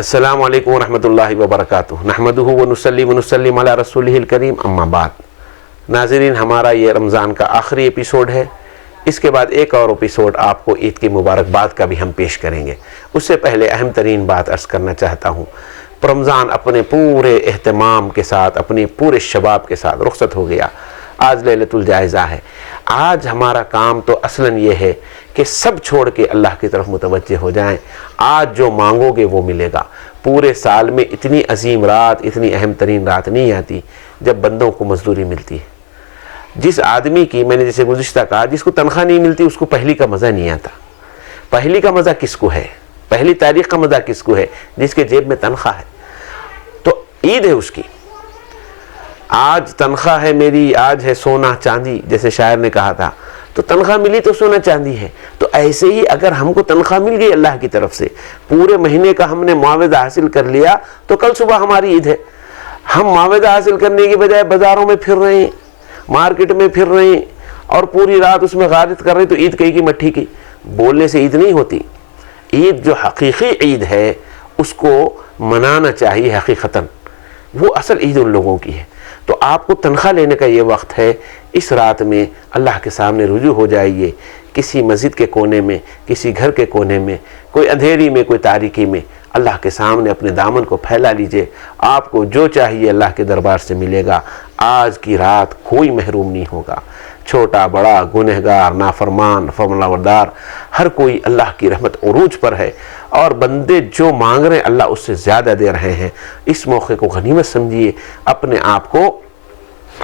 السلام علیکم ورحمۃ اللہ وبرکاتہ۔ نحمدہ ونصلی ونسلم علی رسولہ الکریم، اما بعد۔ ناظرین، ہمارا یہ رمضان کا آخری ایپیسوڈ ہے۔ اس کے بعد ایک اور ایپیسوڈ آپ کو عید کی مبارکباد کا بھی ہم پیش کریں گے۔ اس سے پہلے اہم ترین بات عرض کرنا چاہتا ہوں، رمضان اپنے پورے اہتمام کے ساتھ، اپنے پورے شباب کے ساتھ رخصت ہو گیا۔ آج لیلۃ الجائزہ ہے۔ آج ہمارا کام تو اصلاً یہ ہے کہ سب چھوڑ کے اللہ کی طرف متوجہ ہو جائیں۔ آج جو مانگو گے وہ ملے گا۔ پورے سال میں اتنی عظیم رات، اتنی اہم ترین رات نہیں آتی جب بندوں کو مزدوری ملتی ہے۔ جس آدمی کی، میں نے جیسے گزشتہ کہا، جس کو تنخواہ نہیں ملتی اس کو پہلی کا مزہ نہیں آتا۔ پہلی کا مزہ کس کو ہے؟ پہلی تاریخ کا مزہ کس کو ہے؟ جس کے جیب میں تنخواہ ہے۔ تو عید ہے اس کی۔ آج تنخواہ ہے میری، آج ہے سونا چاندی، جیسے شاعر نے کہا تھا۔ تو تنخواہ ملی تو سونا چاندی ہے۔ تو ایسے ہی اگر ہم کو تنخواہ مل گئی اللہ کی طرف سے، پورے مہینے کا ہم نے معاوضہ حاصل کر لیا، تو کل صبح ہماری عید ہے۔ ہم معاوضہ حاصل کرنے کے بجائے بازاروں میں پھر رہے ہیں، مارکیٹ میں پھر رہے ہیں اور پوری رات اس میں غارت کر رہے ہیں، تو عید کہیں کی مٹھی کی۔ بولنے سے عید نہیں ہوتی۔ عید جو حقیقی عید ہے اس کو منانا چاہیے حقیقتاً۔ وہ اصل عید ان لوگوں کی ہے۔ تو آپ کو تنخواہ لینے کا یہ وقت ہے۔ اس رات میں اللہ کے سامنے رجوع ہو جائیے، کسی مسجد کے کونے میں، کسی گھر کے کونے میں، کوئی اندھیری میں، کوئی تاریکی میں اللہ کے سامنے اپنے دامن کو پھیلا لیجئے۔ آپ کو جو چاہیے اللہ کے دربار سے ملے گا۔ آج کی رات کوئی محروم نہیں ہوگا۔ چھوٹا بڑا، گنہگار، نافرمان، فرمانبردار، ہر کوئی اللہ کی رحمت عروج پر ہے، اور بندے جو مانگ رہے ہیں اللہ اس سے زیادہ دے رہے ہیں۔ اس موقع کو غنیمت سمجھیے۔ اپنے آپ کو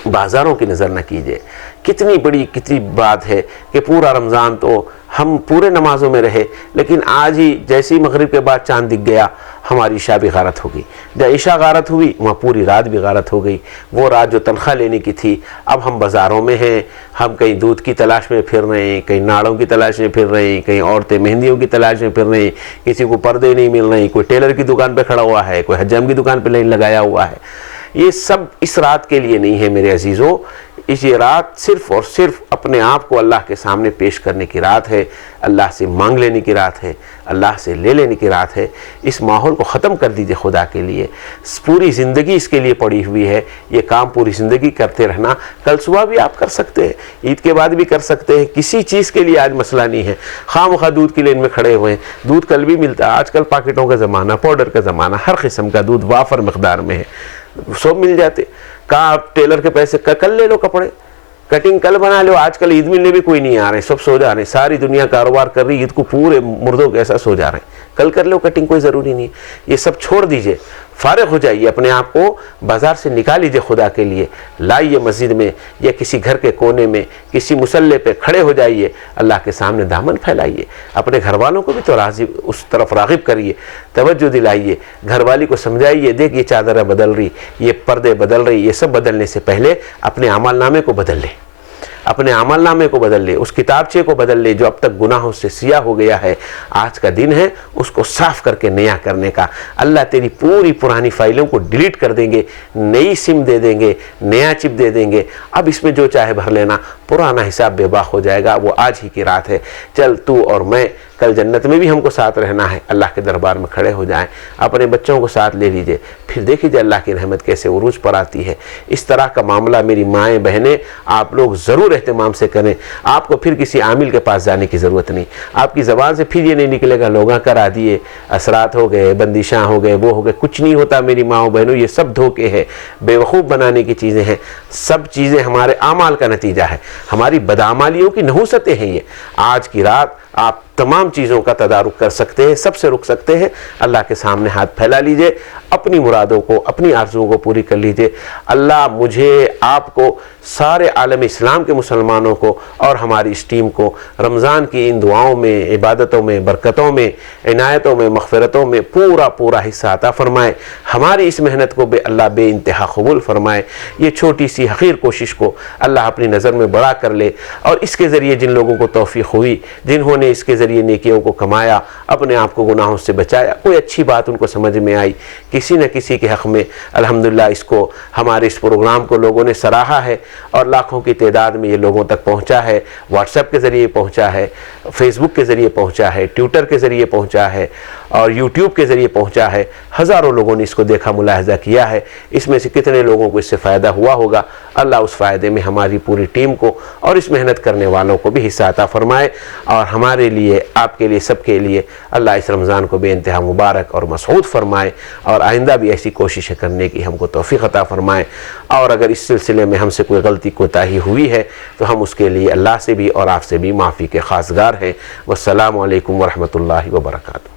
بازاروں کی نظر نہ کیجیے۔ کتنی بات ہے کہ پورا رمضان تو ہم پورے نمازوں میں رہے، لیکن آج ہی جیسے مغرب کے بعد چاند دکھ گیا ہماری عشاء بھی غارت ہو گئی۔ جب عشاء غارت ہوئی وہاں پوری رات بھی غارت ہو گئی۔ وہ رات جو تنخواہ لینے کی تھی، اب ہم بازاروں میں ہیں، ہم کہیں دودھ کی تلاش میں پھر رہے ہیں، کہیں ناڑوں کی تلاش میں پھر رہے ہیں، کہیں عورتیں مہندیوں کی تلاش میں پھر رہے ہیں، کسی کو پردے نہیں مل رہے ہیں، کوئی ٹیلر کی دکان پہ کھڑا ہوا ہے، کوئی حجام کی دکان پہ لائن لگایا ہوا ہے۔ یہ سب اس رات کے لیے نہیں ہے میرے عزیزوں۔ یہ رات صرف اور صرف اپنے آپ کو اللہ کے سامنے پیش کرنے کی رات ہے، اللہ سے مانگ لینے کی رات ہے، اللہ سے لے لینے کی رات ہے۔ اس ماحول کو ختم کر دیجئے خدا کے لیے۔ پوری زندگی اس کے لیے پڑی ہوئی ہے۔ یہ کام پوری زندگی کرتے رہنا۔ کل صبح بھی آپ کر سکتے ہیں، عید کے بعد بھی کر سکتے ہیں۔ کسی چیز کے لیے آج مسئلہ نہیں ہے۔ خواہ مخواہ دودھ کی لائن میں کھڑے ہوئے ہیں، دودھ کل بھی ملتا ہے۔ آج کل پاکٹوں کا زمانہ، پاؤڈر کا زمانہ، ہر قسم کا دودھ وافر مقدار میں ہے، سب مل جاتے۔ کہا آپ ٹیلر کے پیسے کل لے لو، کپڑے کٹنگ کل بنا لو۔ آج کل عید ملنے بھی کوئی نہیں آ رہے، سب سو جا رہے ہیں۔ ساری دنیا کاروبار کر رہی، عید کو پورے مردوں کے ایسا سو جا رہے ہیں۔ کل کر لو کٹنگ، کوئی ضروری نہیں ہے۔ یہ سب چھوڑ دیجئے، فارغ ہو جائیے، اپنے آپ کو بازار سے نکال لیجئے خدا کے لیے۔ لائیے مسجد میں یا کسی گھر کے کونے میں، کسی مصلی پہ کھڑے ہو جائیے، اللہ کے سامنے دامن پھیلائیے۔ اپنے گھر والوں کو بھی تو اس طرف راغب کریے، توجہ دلائیے۔ گھر والی کو سمجھائیے، دیکھ یہ چادریں بدل رہی، یہ پردے بدل رہی، یہ سب بدلنے سے پہلے اپنے اعمال نامے کو بدل لے، اپنے عمل نامے کو بدل لے، اس کتابچے کو بدل لے جو اب تک گناہوں سے سیاہ ہو گیا ہے۔ آج کا دن ہے اس کو صاف کر کے نیا کرنے کا۔ اللہ تیری پوری پرانی فائلوں کو ڈیلیٹ کر دیں گے، نئی سم دے دیں گے، نیا چپ دے دیں گے۔ اب اس میں جو چاہے بھر لینا، پرانا حساب بے باک ہو جائے گا۔ وہ آج ہی کی رات ہے۔ چل تو اور میں، کل جنت میں بھی ہم کو ساتھ رہنا ہے۔ اللہ کے دربار میں کھڑے ہو جائیں، اپنے بچوں کو ساتھ لے لیجئے، پھر دیکھیے اللہ کی رحمت کیسے عروج پر آتی ہے۔ اس طرح کا معاملہ میری مائیں بہنیں آپ لوگ ضرور اہتمام سے کریں۔ آپ کو پھر کسی عامل کے پاس جانے کی ضرورت نہیں۔ آپ کی زبان سے پھر یہ نہیں نکلے گا لوگاں کرا دیے، اثرات ہو گئے، بندشاں ہو گئے، وہ ہو گئے۔ کچھ نہیں ہوتا میری ماؤں بہنوں، یہ سب دھوکے ہیں، بیوقوف بنانے کی چیزیں ہیں۔ سب چیزیں ہمارے اعمال کا نتیجہ ہے، ہماری بدعمالیوں کی نحوستیں ہیں یہ۔ آج کی رات آپ تمام چیزوں کا تدارک کر سکتے ہیں، سب سے رک سکتے ہیں۔ اللہ کے سامنے ہاتھ پھیلا لیجئے، اپنی مرادوں کو، اپنی آرزوؤں کو پوری کر لیجئے۔ اللہ مجھے، آپ کو، سارے عالم اسلام کے مسلمانوں کو اور ہماری اس ٹیم کو رمضان کی ان دعاؤں میں، عبادتوں میں، برکتوں میں، عنایتوں میں، مغفرتوں میں پورا حصہ عطا فرمائے۔ ہماری اس محنت کو اللہ بے انتہا قبول فرمائے۔ یہ چھوٹی سی حقیر کوشش کو اللہ اپنی نظر میں بڑا کر لے، اور اس کے ذریعے جن لوگوں کو توفیق ہوئی، جنہوں نے اس کے ذریعے نیکیوں کو کمایا، اپنے آپ کو گناہوں سے بچایا، کوئی اچھی بات ان کو سمجھ میں آئی کسی نہ کسی کے حق میں، الحمدللہ اس کو، ہمارے اس پروگرام کو لوگوں نے سراہا ہے، اور لاکھوں کی تعداد میں یہ لوگوں تک پہنچا ہے۔ واٹس ایپ کے ذریعے پہنچا ہے، فیس بک کے ذریعے پہنچا ہے، ٹویٹر کے ذریعے پہنچا ہے، اور یوٹیوب کے ذریعے پہنچا ہے، ہزاروں لوگوں نے اس کو دیکھا، ملاحظہ کیا ہے، اس میں سے کتنے لوگوں کو اس سے فائدہ ہوا ہوگا۔ اللہ اس فائدے میں ہماری پوری ٹیم کو اور اس محنت کرنے والوں کو بھی حصہ عطا فرمائے، اور ہمارے لیے، آپ کے لیے، سب کے لیے اللہ اس رمضان کو بے انتہا مبارک اور مسعود فرمائے، اور آئندہ بھی ایسی کوششیں کرنے کی ہم کو توفیق عطا فرمائے۔ اور اگر اس سلسلے میں ہم سے کوئی غلطی کوتاہی ہوئی ہے تو ہم اس کے لیے اللہ سے بھی اور آپ سے بھی معافی کے خواستگار ہیں۔ والسلام علیکم ورحمۃ اللہ وبرکاتہ۔